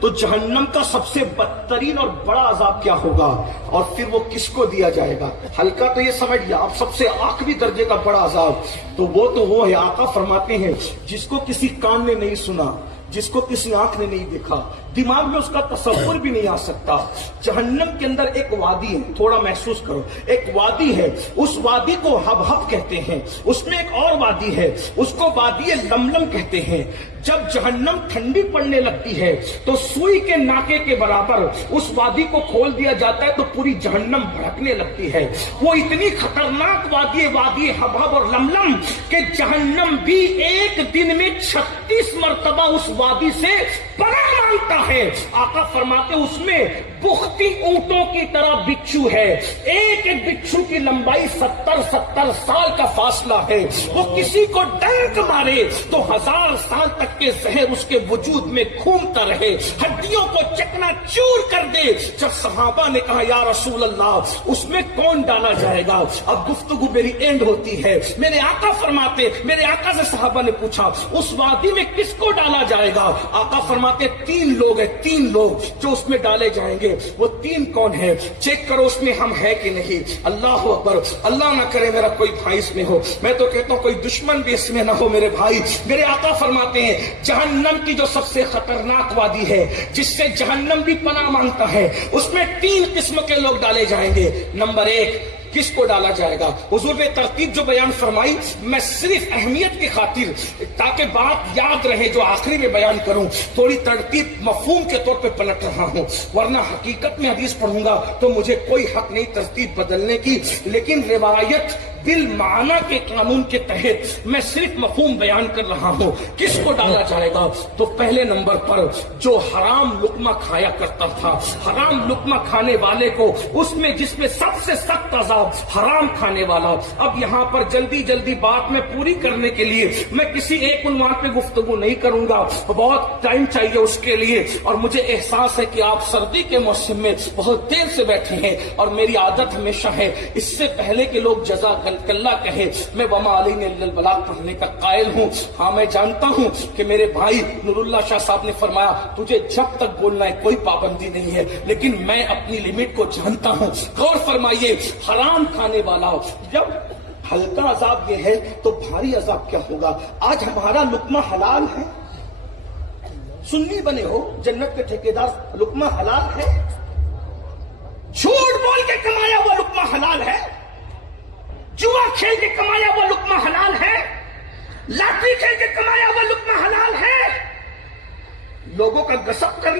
تو جہنم کا سب سے بدترین اور بڑا عذاب کیا ہوگا اور پھر وہ کس کو دیا جائے گا؟ ہلکا تو یہ سمجھ لیا، اب سب سے آخری درجے کا بڑا عذاب تو وہ ہے، آقا فرماتے ہیں جس کو کسی کان نے نہیں سنا، جس کو کسی آنکھ نے نہیں دیکھا، دماغ میں اس کا تصور بھی نہیں آ سکتا۔ جہنم کے اندر ایک وادی ہے، تھوڑا محسوس کرو، ایک وادی ہے، اس وادی کو حبحب کہتے ہیں، اس میں ایک اور وادی ہے، اس کو وادی لملم کہتے ہیں۔ جب جہنم ٹھنڈی پڑنے لگتی ہے تو سوئی کے ناکے کے برابر اس وادی کو کھول دیا جاتا ہے تو پوری جہنم بھڑکنے لگتی ہے۔ وہ اتنی خطرناک وادی ہے، وادی حبحب اور لملم، کہ جہنم بھی ایک دن میں 36 مرتبہ اس وادی سے پناہ مانگتا ہے۔ آقا فرماتے اس میں بختی اونٹوں کی طرح بچھو ہے، ایک ایک بچھو کی لمبائی 70 سال کا فاصلہ ہے۔ وہ کسی کو ڈنک مارے تو 1000 سال تک کے زہر اس کے وجود میں گھومتا رہے، ہڈیوں کو چکنا چور کر دے۔ جب صحابہ نے کہا یا رسول اللہ اس میں کون ڈالا جائے گا، اب گفتگو میری اینڈ ہوتی ہے، میرے آقا فرماتے، میرے آقا سے صحابہ نے پوچھا اس وادی میں کس کو ڈالا جائے گا؟ آقا فرماتے 3 لوگ ہیں، 3 لوگ جو اس میں ڈالے جائیں گے۔ وہ 3 کون ہیں؟ چیک کرو اس میں ہم ہے کہ نہیں۔ اللہ اکبر، اللہ نہ کرے میرا کوئی بھائی اس میں ہو، میں تو کہتا ہوں کوئی دشمن بھی اس میں نہ ہو میرے بھائی۔ میرے آقا فرماتے ہیں جہنم کی جو سب سے خطرناک وادی ہے جس سے جہنم بھی پناہ مانگتا ہے، اس میں 3 قسم کے لوگ ڈالے جائیں گے۔ نمبر 1 کس کو ڈالا جائے گا؟ حضور نے ترتیب جو بیان فرمائی میں صرف اہمیت کی خاطر تاکہ بات یاد رہے جو آخری میں بیان کروں، تھوڑی ترتیب مفہوم کے طور پہ پلٹ رہا ہوں، ورنہ حقیقت میں حدیث پڑھوں گا تو مجھے کوئی حق نہیں ترتیب بدلنے کی، لیکن روایت بالمعنی کے قانون کے تحت میں صرف مفہوم بیان کر رہا ہوں۔ کس کو ڈالا جائے گا؟ تو پہلے نمبر پر جو حرام لقمہ کھایا کرتا تھا، حرام لقمہ کھانے والے کو، اس میں جس میں سب سے سخت عذاب حرام کھانے والا۔ اب یہاں پر جلدی جلدی بات میں پوری کرنے کے لیے میں کسی ایک عنوان پہ گفتگو نہیں کروں گا، بہت ٹائم چاہیے اس کے لیے، اور مجھے احساس ہے کہ آپ سردی کے موسم میں بہت دیر سے بیٹھے ہیں، اور میری عادت ہمیشہ ہے اس سے پہلے کہ لوگ جزاک اللہ کہے میں وما علینا الا البلاغ پڑھنے کا قائل ہوں۔ ہاں میں جانتا ہوں کہ میرے بھائی نور اللہ شاہ صاحب نے فرمایا تجھے جب تک بولنا ہے کوئی پابندی نہیں ہے، لیکن میں اپنی لمٹ کو جانتا ہوں۔ غور فرمائیے، حرام کھانے والا جب ہلکا عذاب یہ ہے تو بھاری عذاب کیا ہوگا؟ آج ہمارا لقمہ حلال ہے، سنی بنے ہو جنت کے ٹھیکیدار، لقمہ حلال ہے، جھوٹ بول کے کمایا وہ لقمہ حلال ہے، جوا کھیل کے کمایا وہ لقمہ حلال ہے، لاٹری کھیل کے کمایا وہ لقمہ حلال ہے، لوگوں کا غصب کر